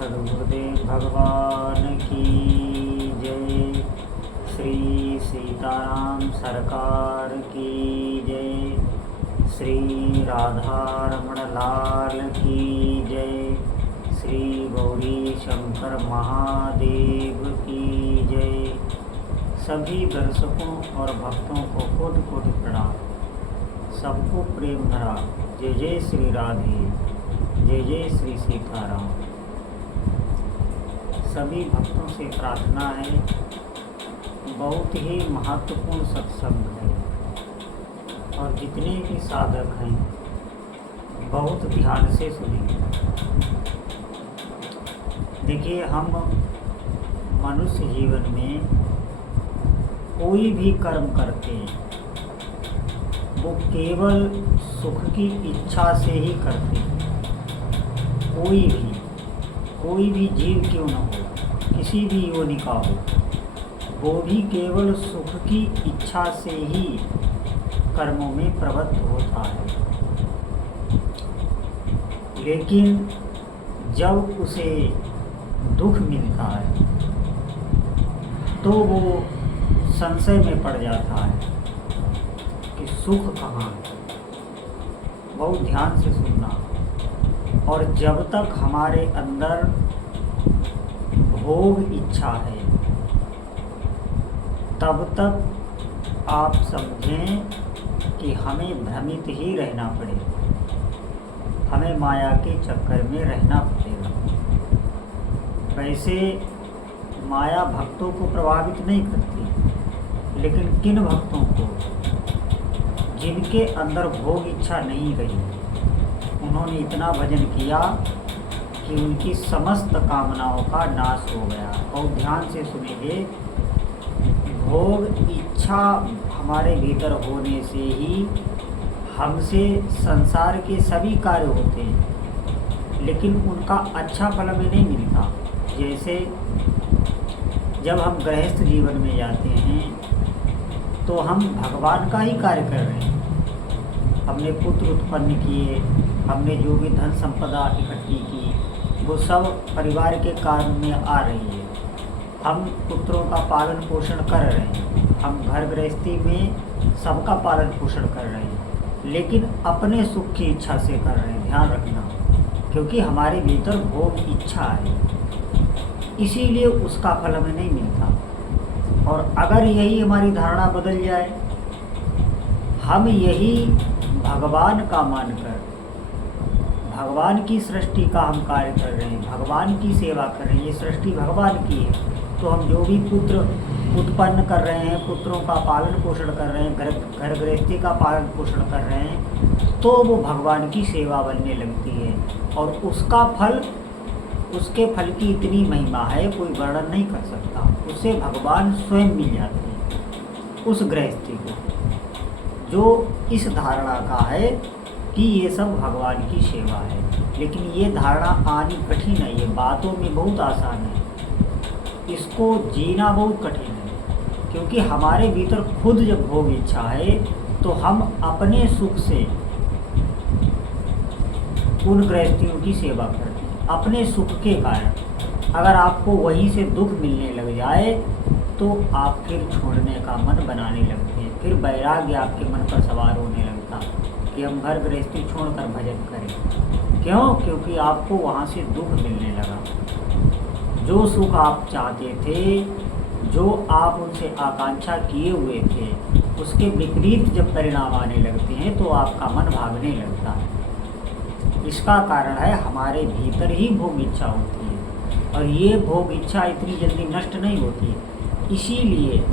सद्गुरुदेव भगवान की जय। श्री सीताराम सरकार की जय। श्री राधा रमण लाल की जय। श्री गौरी शंकर महादेव की जय। सभी दर्शकों और भक्तों को कोटि कोटि प्रणाम। सबको प्रेम भरा जय जय श्री राधे, जय जय श्री सीताराम। सभी भक्तों से प्रार्थना है, बहुत ही महत्वपूर्ण सत्संग है और जितने भी साधक हैं बहुत ध्यान से सुनेंगे। देखिए, हम मनुष्य जीवन में कोई भी कर्म करते हैं वो केवल सुख की इच्छा से ही करते हैं। कोई भी जीव क्यों न हो, किसी भी योनि का हो, वो भी केवल सुख की इच्छा से ही कर्मों में प्रवृत्त होता है। लेकिन जब उसे दुख मिलता है तो वो संशय में पड़ जाता है कि सुख कहाँ है। बहुत ध्यान से सुनना। और जब तक हमारे अंदर भोग इच्छा है तब तक आप समझें कि हमें भ्रमित ही रहना पड़ेगा, हमें माया के चक्कर में रहना पड़ेगा। वैसे माया भक्तों को प्रभावित नहीं करती, लेकिन किन भक्तों को? जिनके अंदर भोग इच्छा नहीं रही, उन्होंने इतना भजन किया कि उनकी समस्त कामनाओं का नाश हो गया। और ध्यान से सुनिए, भोग इच्छा हमारे भीतर होने से ही हमसे संसार के सभी कार्य होते हैं, लेकिन उनका अच्छा फल हमें नहीं मिलता। जैसे जब हम गृहस्थ जीवन में जाते हैं तो हम भगवान का ही कार्य कर रहे हैं। हमने पुत्र उत्पन्न किए, हमने जो भी धन संपदा इकट्ठी की, वो सब परिवार के कार्य में आ रही है। हम पुत्रों का पालन पोषण कर रहे हैं, हम घर गृहस्थी में सबका पालन पोषण कर रहे हैं, लेकिन अपने सुख की इच्छा से कर रहे हैं। ध्यान रखना, क्योंकि हमारे भीतर भोग इच्छा है, इसीलिए उसका फल हमें नहीं मिलता। और अगर यही हमारी धारणा बदल जाए, हम यही भगवान का मानकर भगवान की सृष्टि का हम कार्य कर रहे हैं, भगवान की सेवा कर रहे हैं, ये सृष्टि भगवान की है, तो हम जो भी पुत्र उत्पन्न कर रहे हैं, पुत्रों का पालन पोषण कर रहे हैं, घर गृहस्थी का पालन पोषण कर रहे हैं, तो वो भगवान की सेवा बनने लगती है। और उसका फल, उसके फल की इतनी महिमा है, कोई वर्णन नहीं कर सकता। उससे भगवान स्वयं मिल जाते हैं उस गृहस्थी को, जो इस धारणा का है कि ये सब भगवान की सेवा है। लेकिन ये धारणा आनी कठिन है, ये बातों में बहुत आसान है, इसको जीना बहुत कठिन है। क्योंकि हमारे भीतर खुद जब भोग इच्छा है तो हम अपने सुख से उन गृहस्थियों की सेवा करते हैं, अपने सुख के कारण। अगर आपको वहीं से दुख मिलने लग जाए तो आप फिर छोड़ने का मन बनाने लगते हैं, फिर वैराग्य आपके मन पर सवार होने लगता कि हम घर गृहस्थी छोड़कर भजन करें। क्यों? क्योंकि आपको वहाँ से दुख मिलने लगा। जो सुख आप चाहते थे, जो आप उनसे आकांक्षा किए हुए थे, उसके विपरीत जब परिणाम आने लगते हैं तो आपका मन भागने लगता है। इसका कारण है हमारे भीतर ही भोग इच्छा होती है, और ये भोग इच्छा इतनी जल्दी नष्ट नहीं होती है। इसीलिए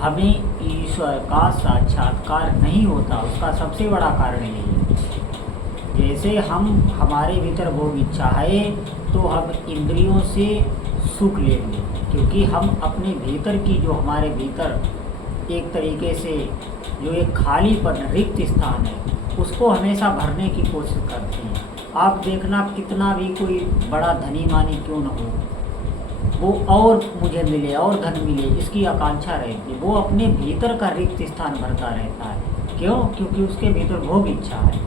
हमें ईश्वर का साक्षात्कार नहीं होता, उसका सबसे बड़ा कारण यही है। जैसे हमारे भीतर भोग इच्छा है तो हम इंद्रियों से सुख लेंगे, क्योंकि हम अपने भीतर की, जो हमारे भीतर एक तरीके से जो एक खालीपन, रिक्त स्थान है, उसको हमेशा भरने की कोशिश करते हैं। आप देखना, कितना भी कोई बड़ा धनी मानी क्यों न हो, वो और मुझे मिले और धन मिले, इसकी आकांक्षा रहती है। वो अपने भीतर का रिक्त स्थान भरता रहता है। क्यों? क्योंकि उसके भीतर भोग इच्छा है।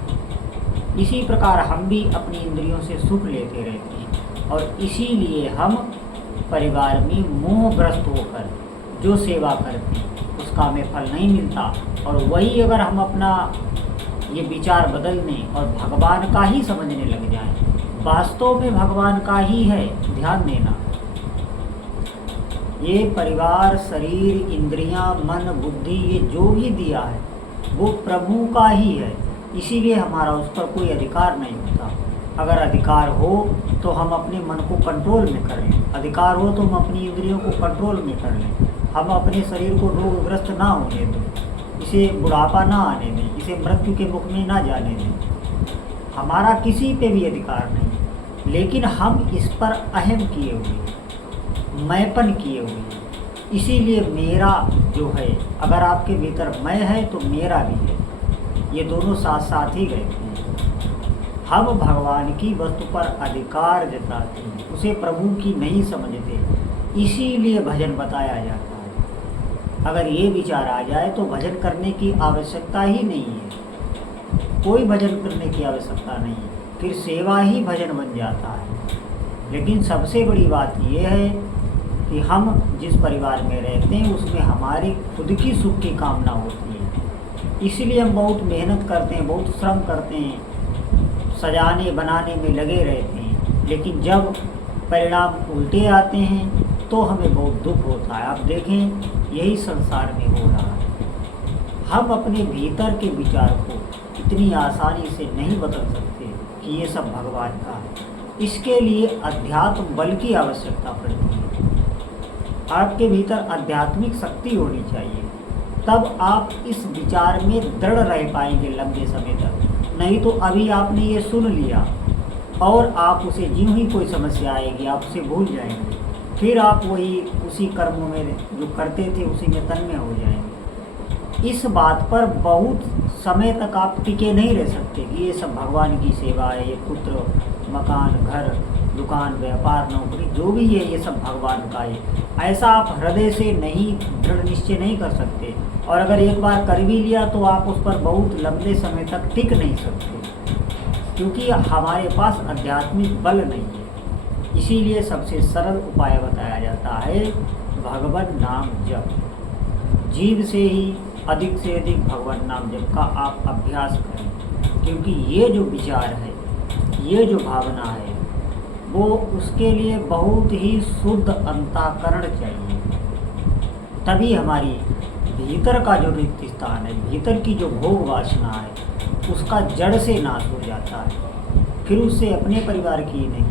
इसी प्रकार हम भी अपनी इंद्रियों से सुख लेते रहते हैं, और इसीलिए हम परिवार में मोहग्रस्त होकर जो सेवा करते हैं उसका हमें फल नहीं मिलता। और वही अगर हम अपना ये विचार बदल दें और भगवान का ही समझने लग जाएं, वास्तव में भगवान का ही है, ध्यान देना, ये परिवार, शरीर, इंद्रियां, मन, बुद्धि, ये जो भी दिया है वो प्रभु का ही है। इसीलिए हमारा उस पर कोई अधिकार नहीं होता। अगर अधिकार हो तो हम अपने मन को कंट्रोल में कर लें, अधिकार हो तो हम अपनी इंद्रियों को कंट्रोल में कर लें, हम अपने शरीर को रोगग्रस्त ना होने दें, इसे बुढ़ापा ना आने दें, इसे मृत्यु के मुख में ना जाने दें। हमारा किसी पे भी अधिकार नहीं, लेकिन हम इस पर अहम किए हुए, मैंपन किए हुए। इसीलिए मेरा जो है, अगर आपके भीतर मैं है तो मेरा भी है, ये दोनों साथ साथ ही रहते हैं। हम भगवान की वस्तु पर अधिकार जताते हैं, उसे प्रभु की नहीं समझते, इसीलिए भजन बताया जाता है। अगर ये विचार आ जाए तो भजन करने की आवश्यकता ही नहीं है, कोई भजन करने की आवश्यकता नहीं है, फिर सेवा ही भजन बन जाता है। लेकिन सबसे बड़ी बात यह है कि हम जिस परिवार में रहते हैं उसमें हमारी खुद की सुख की कामना होती है, इसलिए हम बहुत मेहनत करते हैं, बहुत श्रम करते हैं, सजाने बनाने में लगे रहते हैं, लेकिन जब परिणाम उल्टे आते हैं तो हमें बहुत दुख होता है। आप देखें, यही संसार में हो रहा है। हम अपने भीतर के विचार को इतनी आसानी से नहीं बदल सकते कि ये सब भगवान का है। इसके लिए अध्यात्म बल की आवश्यकता पड़ती है। आपके भीतर आध्यात्मिक शक्ति होनी चाहिए, तब आप इस विचार में दृढ़ रह पाएंगे लंबे समय तक। नहीं तो अभी आपने ये सुन लिया और आप उसे ज्यों ही कोई समस्या आएगी आप उसे भूल जाएंगे, फिर आप वही उसी कर्मों में जो करते थे उसी में तन्मय हो जाएंगे। इस बात पर बहुत समय तक आप टिके नहीं रह सकते कि ये सब भगवान की सेवा है, ये पुत्र, मकान, घर, दुकान, व्यापार, नौकरी जो भी है ये सब भगवान का है। ऐसा आप हृदय से नहीं, दृढ़ निश्चय नहीं कर सकते। और अगर एक बार कर भी लिया तो आप उस पर बहुत लंबे समय तक टिक नहीं सकते, क्योंकि हमारे पास आध्यात्मिक बल नहीं है। इसीलिए सबसे सरल उपाय बताया जाता है, भगवान नाम जप। जीव से ही अधिक से अधिक भगवान नाम जप का आप अभ्यास करें, क्योंकि ये जो विचार है, ये जो भावना है, वो उसके लिए बहुत ही शुद्ध अंतःकरण चाहिए। तभी हमारी भीतर का जो रिक्त स्थान है, भीतर की जो भोग वासना है, उसका जड़ से नाश हो जाता है। फिर उससे अपने परिवार की नहीं,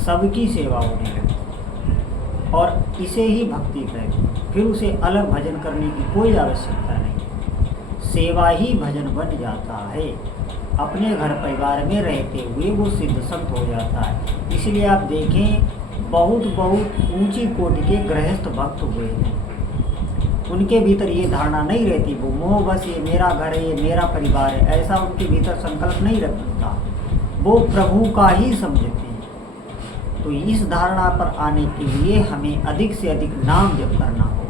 सबकी सेवा होने लगती और इसे ही भक्ति कहते। फिर उसे अलग भजन करने की कोई आवश्यकता नहीं, सेवा ही भजन बन जाता है। अपने घर परिवार में रहते हुए वो सिद्ध संत हो जाता है। इसलिए आप देखें, बहुत ऊंची कोटि के गृहस्थ भक्त हुए हैं, उनके भीतर ये धारणा नहीं रहती, वो मोह बस ये मेरा घर है, ये मेरा परिवार है, ऐसा उनके भीतर संकल्प नहीं रखता, वो प्रभु का ही समझते हैं। तो इस धारणा पर आने के लिए हमें अधिक से अधिक नाम जप करना होगा।